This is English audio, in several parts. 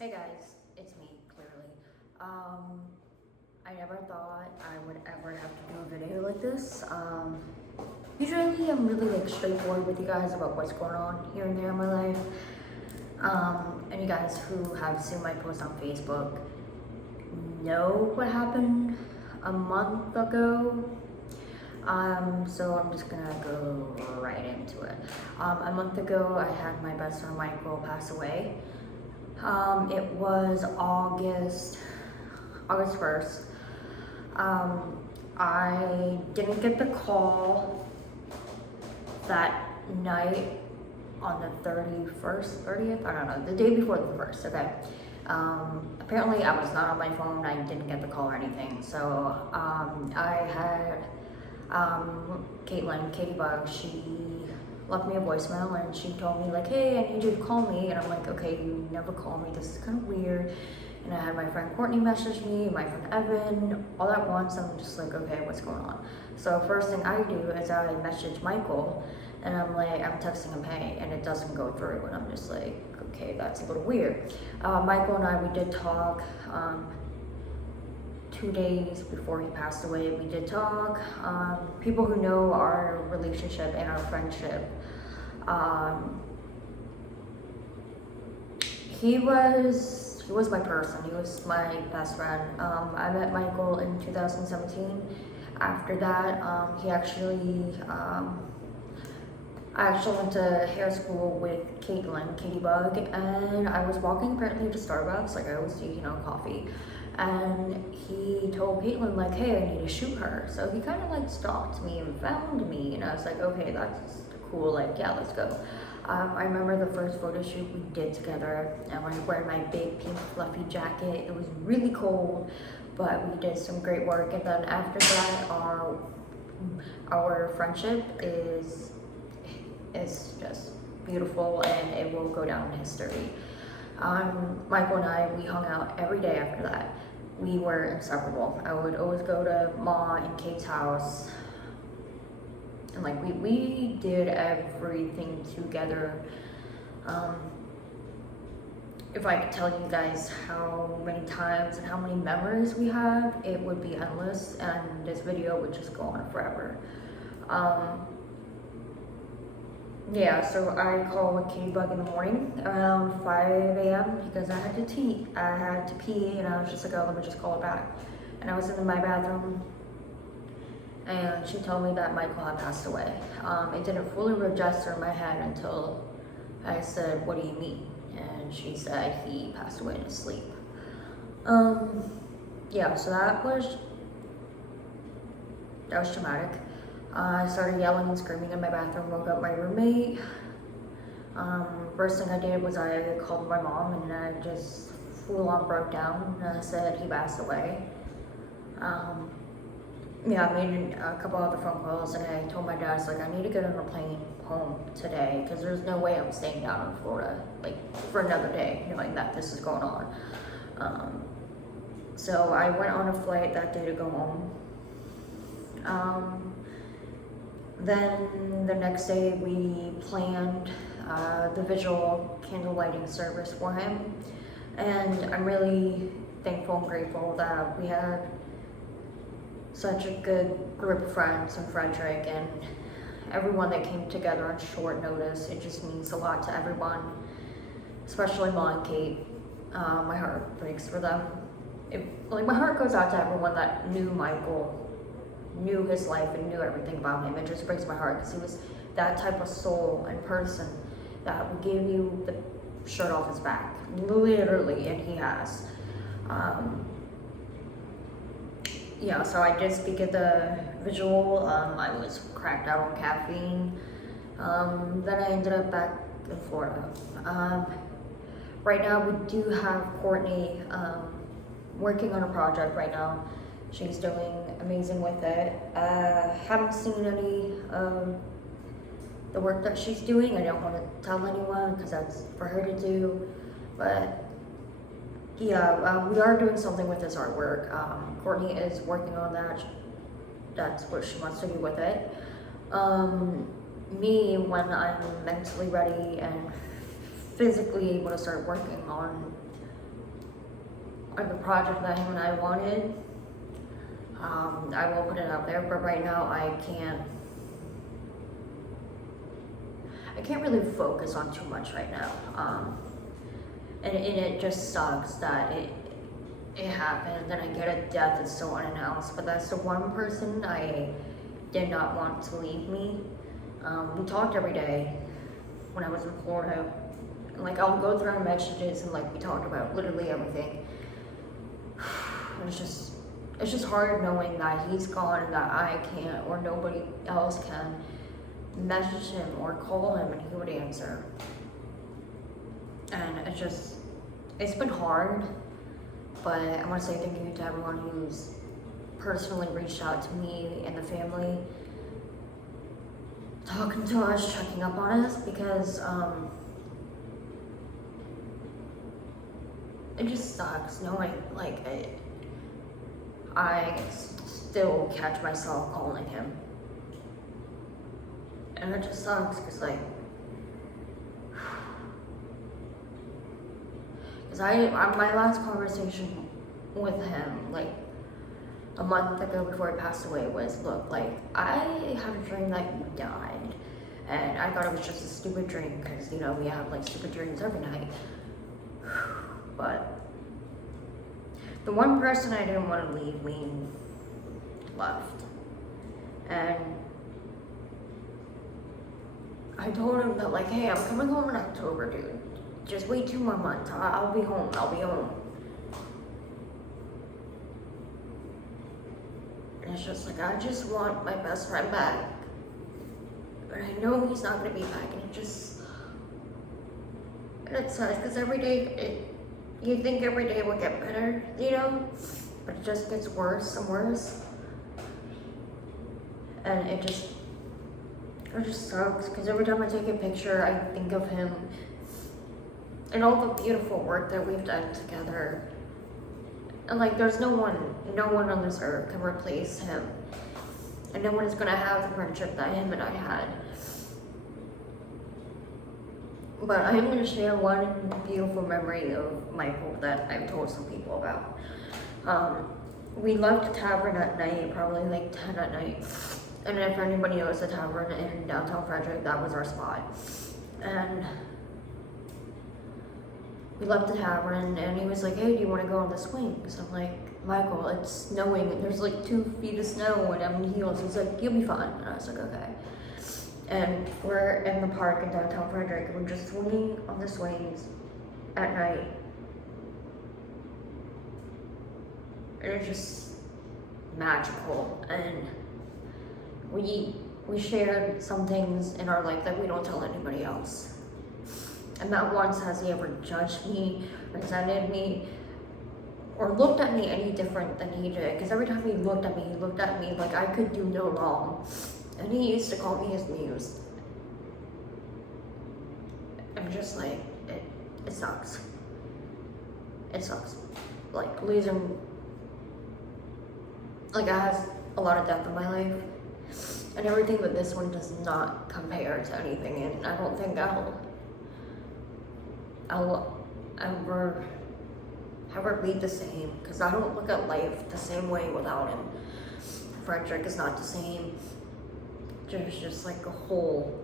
Hey guys, it's me, clearly. I never thought I would ever have to do a video like this. Usually I'm really straightforward with you guys about what's going on here and there in my life. And you guys who have seen my post on Facebook know what happened a month ago. So I'm just gonna go right into it. A month ago, I had my best friend Michael pass away. It was August 1st. I didn't get the call that night on the 30th, I don't know, the day before the 1st, okay. Apparently I was not on my phone, I didn't get the call or anything, so I had Katie Bug, she left me a voicemail and she told me like, hey, I need you to call me, and I'm like, okay, you never call me, this is kind of weird. And I had my friend Courtney message me, my friend Evan, all at once. I'm just like, okay, what's going on? So first thing I do is I message Michael and I'm like, I'm texting him, hey, and it doesn't go through, and I'm just like, okay, that's a little weird. Michael and I, we did talk 2 days before he passed away. We did talk. People who know our relationship and our friendship, he was my person. He was my best friend. I met Michael in 2017. After that, I actually went to hair school with Katie Bug, and I was walking apparently to Starbucks, like I always do, coffee. And he told Caitlin like, hey, I need to shoot her. So he kind of like stalked me and found me, and I was like, okay, that's cool, like, yeah, let's go. I remember the first photo shoot we did together, and I was wearing my big pink fluffy jacket. It was really cold, but we did some great work. And then after that, our friendship is just beautiful, and it will go down in history. Michael and I, we hung out every day after that. We were inseparable. I would always go to Ma and Kate's house, and like we did everything together. If I could tell you guys how many times and how many memories we have, it would be endless, and this video would just go on forever. Yeah, so I called Katie Bug in the morning around 5 a.m. because I had to pee, and I was just like, oh, let me just call her back. And I was in my bathroom, and she told me that Michael had passed away. It didn't fully register in my head until I said, what do you mean? And she said he passed away in his sleep. Yeah, so that was traumatic. I started yelling and screaming in my bathroom, woke up my roommate. First thing I did was I called my mom, and I just full on broke down, and I said he passed away. Yeah, I made a couple other phone calls, and I told my dad, like, I need to get on a plane home today, because there's no way I'm staying down in Florida, like, for another day, knowing that this is going on. So I went on a flight that day to go home. Then the next day we planned the visual candle lighting service for him, and I'm really thankful and grateful that we had such a good group of friends in Frederick, and everyone that came together on short notice. It just means a lot to everyone, especially Ma and Kate. My heart breaks for them. My heart goes out to everyone that knew Michael, knew his life, and knew everything about him. It just breaks my heart because he was that type of soul and person that would give you the shirt off his back, literally, and he has. Yeah, so I did speak at the visual. I was cracked out on caffeine. Then I ended up back in Florida. Right now we do have Courtney working on a project right now. She's doing amazing with it. Haven't seen any of the work that she's doing. I don't want to tell anyone because that's for her to do. But yeah, we are doing something with this artwork. Courtney is working on that. That's what she wants to do with it. Me, when I'm mentally ready and physically able to start working on the project that him and I wanted, I will put it out there, but right now I can't really focus on too much right now. And it just sucks that it happened, then I get a death that's so unannounced, but that's the one person I did not want to leave me. We talked every day when I was in Florida. And, like, I'll go through our messages and, like, we talked about literally everything. It's just hard knowing that he's gone and that I can't, or nobody else can message him or call him and he would answer. And it's been hard, but I want to say thank you to everyone who's personally reached out to me and the family, talking to us, checking up on us, because it just sucks knowing, like, I still catch myself calling him, and it just sucks because, like, my last conversation with him, like, a month ago before he passed away was, look, like, I had a dream that you died, and I thought it was just a stupid dream, because, you know, we have, like, stupid dreams every night, but the one person I didn't want to leave me left, and I told him that, like, hey, I'm coming home in October, dude. Just wait 2 more months. I'll be home. And it's just like, I just want my best friend back. But I know he's not going to be back. And it sucks because every day, you think every day will get better, you know? But it just gets worse and worse. And it just sucks because every time I take a picture, I think of him and all the beautiful work that we've done together. And, like, there's no one on this earth can replace him. And no one is gonna have the friendship that him and I had. But I am gonna share one beautiful memory of Michael that I've told some people about. We left the tavern at night, probably like 10 at night. And if anybody knows the tavern in downtown Frederick, that was our spot. And we left the tavern and he was like, hey, do you want to go on the swings? I'm like, Michael, it's snowing and there's like 2 feet of snow and I'm in heels. He's like, you'll be fine. And I was like, okay. And we're in the park in downtown Frederick and we're just swinging on the swings at night. And it's just magical. And we shared some things in our life that we don't tell anybody else. And not once has he ever judged me, resented me, or looked at me any different than he did. Because every time he looked at me like I could do no wrong. And he used to call me his muse. I'm just like, it sucks. It sucks. Like, losing, like, I have a lot of death in my life. And everything, but this one does not compare to anything. And I don't think I'll ever be the same, because I don't look at life the same way without him. Frederick is not the same. There's just like a hole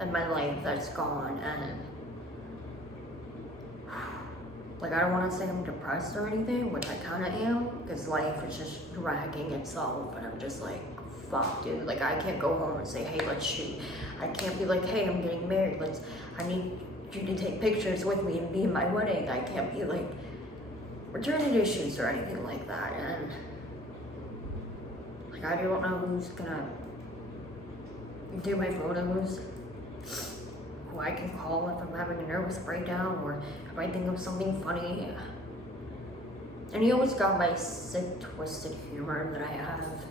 in my life that's gone, and like, I don't want to say I'm depressed or anything, which I kind of am, because life is just dragging itself, and I'm just like, fuck, dude. Like, I can't go home and say, hey, let's shoot. I can't be like, hey, I'm getting married. I need you to take pictures with me and be in my wedding. I can't be like maternity issues or anything like that. And like, I don't know who's gonna do my photos, who I can call if I'm having a nervous breakdown or if I think of something funny. And he always got my sick, twisted humor that I have.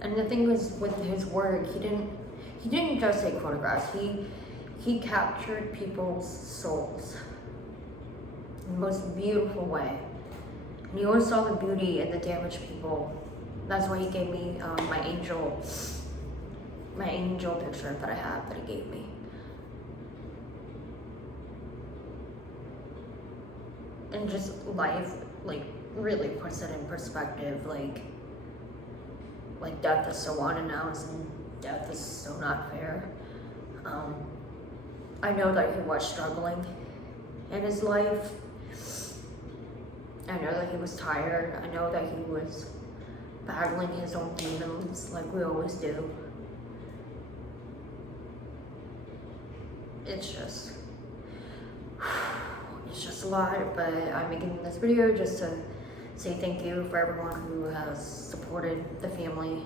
And the thing was, with his work, he didn't just take photographs. He captured people's souls in the most beautiful way. And he always saw the beauty in the damaged people. That's why he gave me my angel picture that I have that he gave me. and just life, like, really puts it in perspective. Like death is so unannounced and death is so not fair. I know that he was struggling in his life. I know that he was tired. I know that he was battling his own demons like we always do. It's just a lot, but I'm making this video just to say thank you for everyone who has supported the family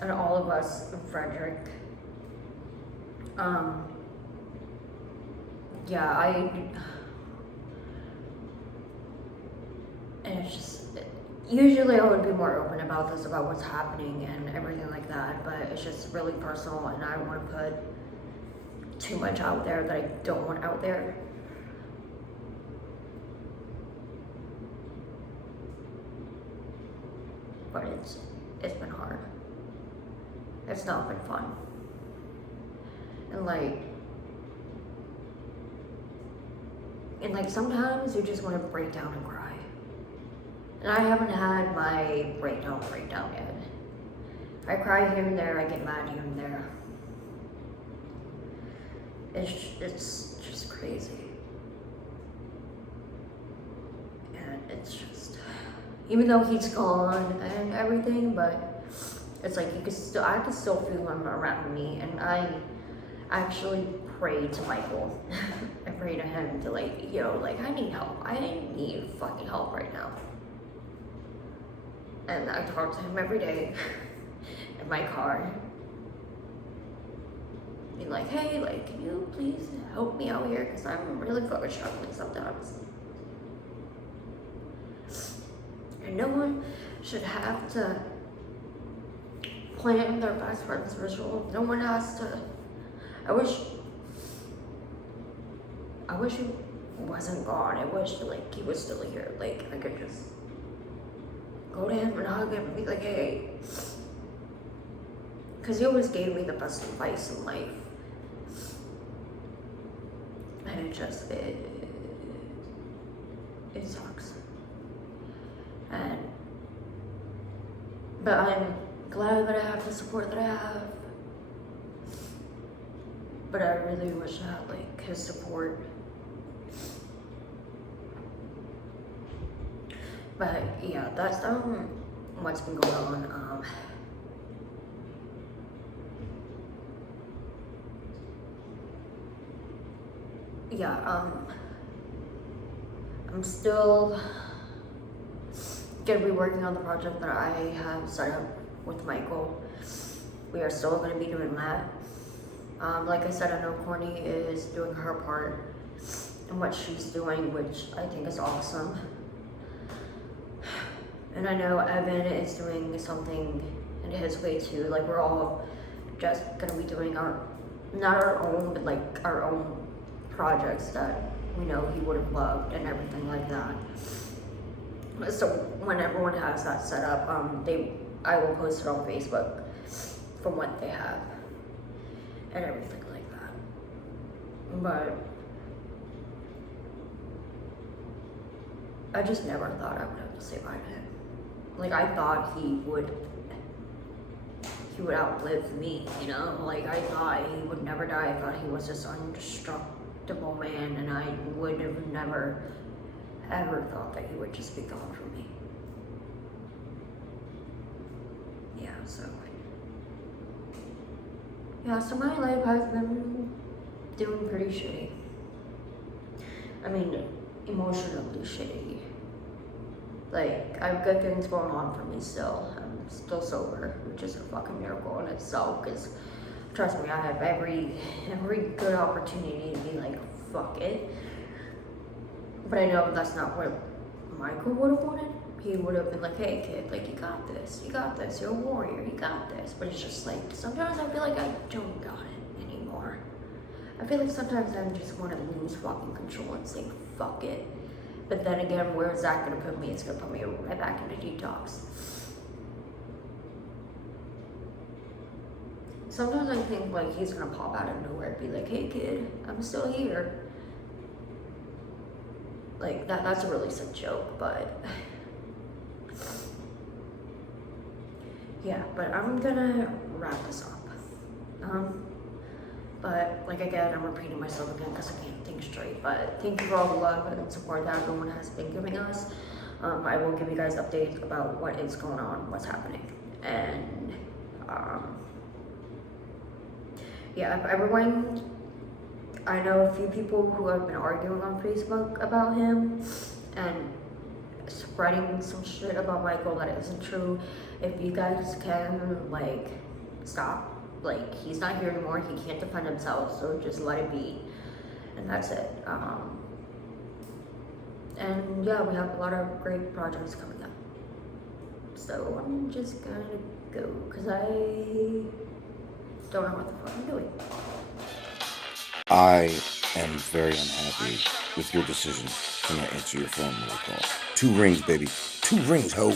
and all of us in Frederick. And it's just, usually I would be more open about this, about what's happening and everything like that, but it's just really personal and I don't want to put too much out there that I don't want out there. But it's been hard. It's not been fun. And like sometimes you just want to break down and cry. And I haven't had my breakdown yet. I cry here and there, I get mad here and there. It's just crazy. And it's just, even though he's gone and everything, but it's like I can still feel him around me, and I actually pray to Michael. I pray to him to I need help. I need fucking help right now. And I talk to him every day in my car. Being like, hey, can you please help me out here? Because I'm really fucking struggling sometimes. And no one should have to plan their best friend's ritual. No one has to. I wish he wasn't gone. I wish he was still here. I could just go to him and hug him and be like, hey. Because he always gave me the best advice in life. And it sucks. But I'm glad that I have the support that I have. But I really wish I had his support. But yeah, that's what's been going on. I'm still gonna be working on the project that I have set up with Michael. We are still gonna be doing that. Like I said, I know Courtney is doing her part and what she's doing, which I think is awesome. And I know Evan is doing something in his way too. We're all just gonna be doing not our own, but our own projects that we know he would have loved and everything like that. So when everyone has that set up, I will post it on Facebook from what they have and everything like that. But I just never thought I would have to say bye to him. I thought he would outlive me, I thought he would never die. I thought he was this indestructible man, and I would have never ever thought that he would just be gone from me. So my life has been doing pretty shitty. I mean, emotionally shitty. I have good things going on for me still. I'm still sober, which is a fucking miracle in itself, because trust me, I have every good opportunity to be fuck it. But I know that's not what Michael would have wanted. He would have been like, hey kid, you got this, you're a warrior, you got this. But it's just sometimes I feel like I don't got it anymore. I feel like sometimes I just want to lose fucking control and say, fuck it. But then again, where is that gonna put me? It's gonna put me right back into detox. Sometimes I think he's gonna pop out of nowhere and be like, hey kid, I'm still here. Like, that's a really sick joke, but yeah, but I'm gonna wrap this up. But like again, I'm repeating myself again because I can't think straight. But thank you for all the love and support that everyone has been giving us. I will give you guys updates about what is going on, what's happening, and yeah, everyone. I know a few people who have been arguing on Facebook about him and spreading some shit about Michael that isn't true. If you guys can, like, stop. Like, he's not here anymore. He can't defend himself, so just let it be. And that's it. And yeah, we have a lot of great projects coming up. So I'm just gonna go because I don't know what the fuck I'm doing. I am very unhappy with your decision to not answer your phone when I call. 2 rings, baby. 2 rings, ho.